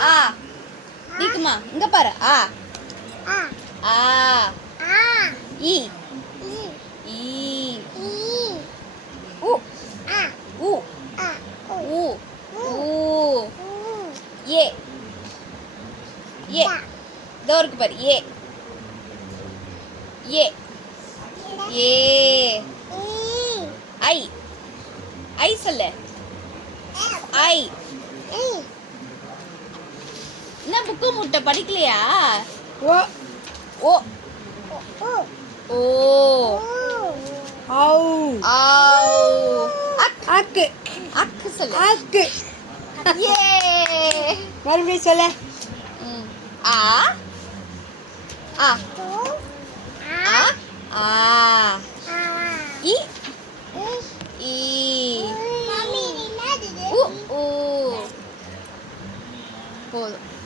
ஆ. நீக்குமா இங்க பாரு. ஆ. ஆ. ஈ. ஈ. உ. உ. ஊ. ஊ. ஏ. ஏ. இதோ இருக்கு பாரு. ஏ. ஏ. ஏ. ஐ. ஐ சொல்லு. ஐ. என்ன புக்கு முட்டை படிக்கலையா? ஓ. ஓ. ஓ. ஔ. ஆவ். அக்கு. அக்கு சொல்லு. அக்கு. ஏ. மறுபடியும் சொல்ல. ஆ. ஆ. ஆ. ஆ. இ. ஈ. உ. ஊ. போதும்.